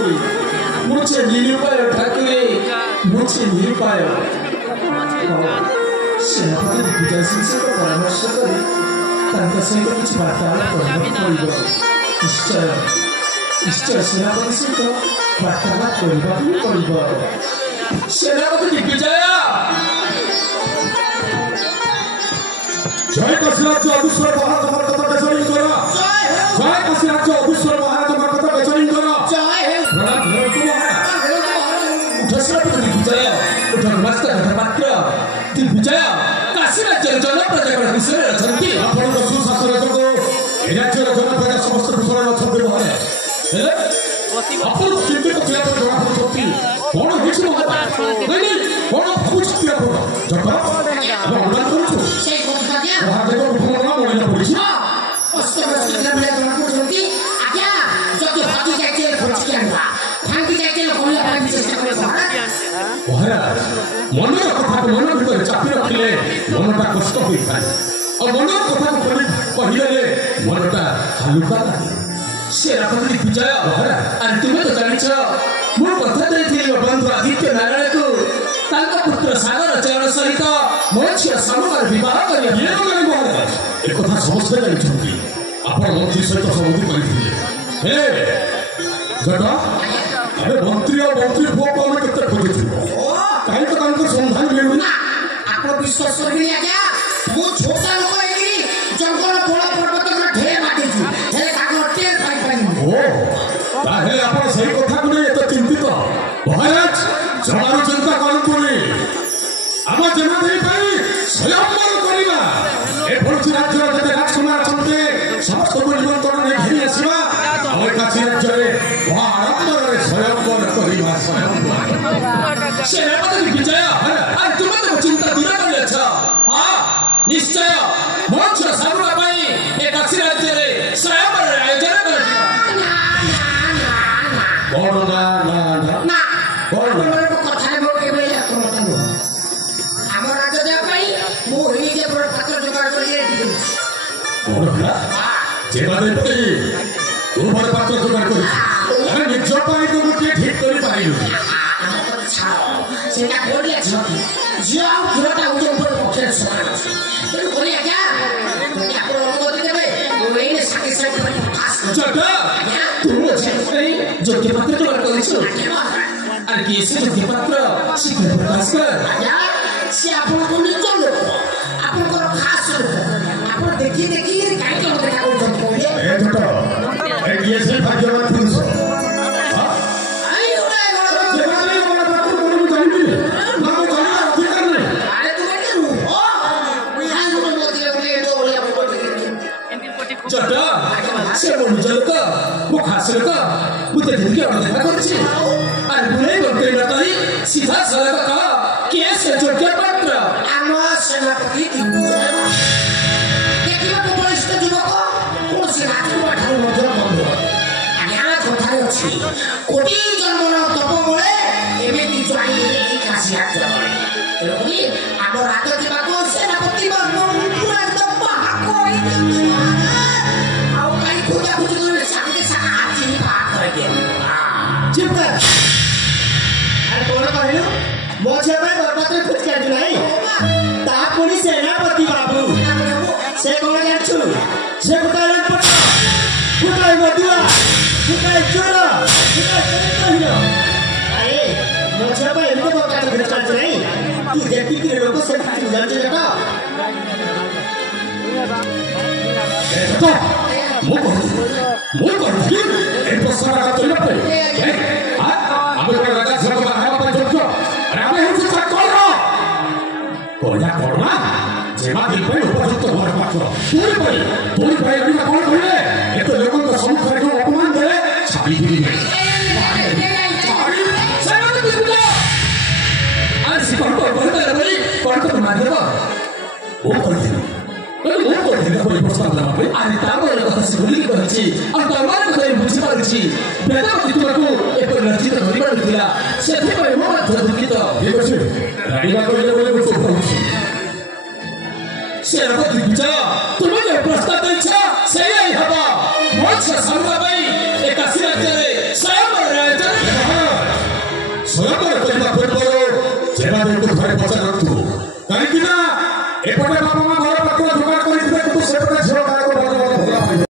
ठाकुरे मुझे निरुपाय ठाकुरे मुझे निरुपाय सेनापति दिग्विजय सिंह से परामर्श करी तांका सहित कुछ वार्तालाप करबाक पड़िब निश्चय निश्चय सेनापति सहित वार्तालाप करबाक पड़िब सेनापति दिग्विजय जय काशीराज अधीश्वर महाराज तुम्हार कथा बेचैन करा जय काशीराज अधीश्वर महाराज तुम्हार कथा बेचैन करा जय प्रणाम हेतु महाराज उठ सेनापति दिग्विजय उठ नमस्कार धर्मात्र दिग्विजय काशीराज जनप्रजा विषय अछंती आपण सुशासन को ए राज्यर जनप्रजा समस्त कुशल अछंती महाराज आपण चिंतित थिला पर जଣା पड़छती कोन हिच महाराज नहीं कोन भाबुछती आपण जटा अब अनुमान करू से कोठा क्या महाराज को उठना मोला पड़िछ अस्त ग्राम ले जଣା पड़छती आज्ञा जति भाजी जाके खोज केनबा भांगी जाके कोला भांगी चेष्टा करे महाराज मनर कथा को मन भीतर चापी रखिले मनटा कष्ट होई थाए और मनर कथा को कहिले मनटा हलुका लागे सेनापति दिग्विजय अरे तुमे तो जानिछ मो कथा देथिली बंधु आदित्य नारायण को तांका पुत्र सागर चरण सहित मो छिया सामर विवाह करिया ये गले महाराज एक कथा समस्त जानिछंती आपण मंत्री सहित सम्मति करिथिले हे जटा अरे मंत्री और मंत्री भो को केते खोजिथिबो काहे तो तांको संधान मिलु ना आपण विश्वास करबी आज्ञा मो छोटा लोक एकी जंगल पोड़ा पर्वत में ढेर माटी छु हे कागो टेर पाई पानी ओ ताहे आपण सही कथा को एत चिंतित महाराज जमार चिंता करंतुनी आम जमा देई पाई स्वयंवर करिबा ए फलसी राज्य जते राजकुमार छन्ते समस्त को निमंत्रण ने घेरी आसीबा और काशी राज्य रे आडंबर रे स्वयंवर करिबा स्वयंवर सेनापति दिग्विजय अरे तुमे तो चिंता दूर कर छ हां निश्चय मोक्ष सामरा पाई ए काशी राज्य रे स्वयंवर आयोजन कर कोरोना ना ना कोरोना को कथा मो के बेला कोता नो हमर राज्य दे पाई मो ही जे पात्र जुगाड़ कर रेडी कोरोना जे बादे पई तू बड़ पात्र जुगाड़ कर अरे निज पाई को के ठीक करि पाइलु सेना कोडिया छ जाओ घरटा उजे ऊपर पक्षे समान तेनु कोनी आज्ञा आपण अनुमति देबे ओइने साथी साथी पास जटा तू छे योग्य पात्र तो करिछु अरे की से योग्य पात्र शीघ्र प्रकाश कर आज्ञा से आपण को निज लोक आपण को खास लोक आपण देखि देखि काई को देखा को ए जटा ए की से भाग्यवान पुरुष जटा से निजल का वो खास का मुझे दिन के और देखा करछि अरे बुले बनते बताई सीधा साला का कैसे योग्य पात्र आम सेनापति दिग्विजय देखिबा तो बलिष्ठ युवक कोन से राजकुमार ठाकुर मध्य बंधु आज्ञा कथा अछि कोटी जन्मर तप बळे एमिति जाई काशी राज्य तेलुगी आम राज्य दिबा को सेनापति बंधु पूरा एकदम कोई पूजा पूजा करने सामने सा आज ही बात करेंगे चुप कर अरे कौन कहलु मोझे में बर्बाद में कुछ कर नहीं ता पुनी सेनापति बाबू से कौन जाछु से बुकालन पट बुकाय मधुआ बुकाय चोरा बुकाय कहिलो अरे मोझे में इनको बर्बाद में कुछ नहीं तू देखी कि लोग से जान जटा तो मुझे एक सारा का चल पे अब का राजा सब का है पर जो अरे हमें हम से कर रहा कोया कोरमा जेमा दिल पे उपयुक्त होर पाछो पूरी पे अभी का कौन कहले ये तो लोगों को सम्मुख को अपमान दे छापी दी आज सिकल को बोलता रे कौन को मार देबो वो कर दे वो कर दे कोई प्रश्न ना पे अरे ताबर कथा सिगुली कहछि और तमार कथा बुझि पारछि बेटा तुमको एक लज्जित धरि पड़िला सेथे पे मो दुखित हे बसे राडीला कहले बोले को कहछि सेनापति दिग्विजय तुमे जो प्रस्ताव दैछ सेई हबा मोछ संभव भाई एक काशी राज्य रे स्वयं राजा स्वयंवर କରିବା ପୂର୍ବରୁ ସେମାନଙ୍କୁ ଘରେ ପଚାରନ୍ତୁ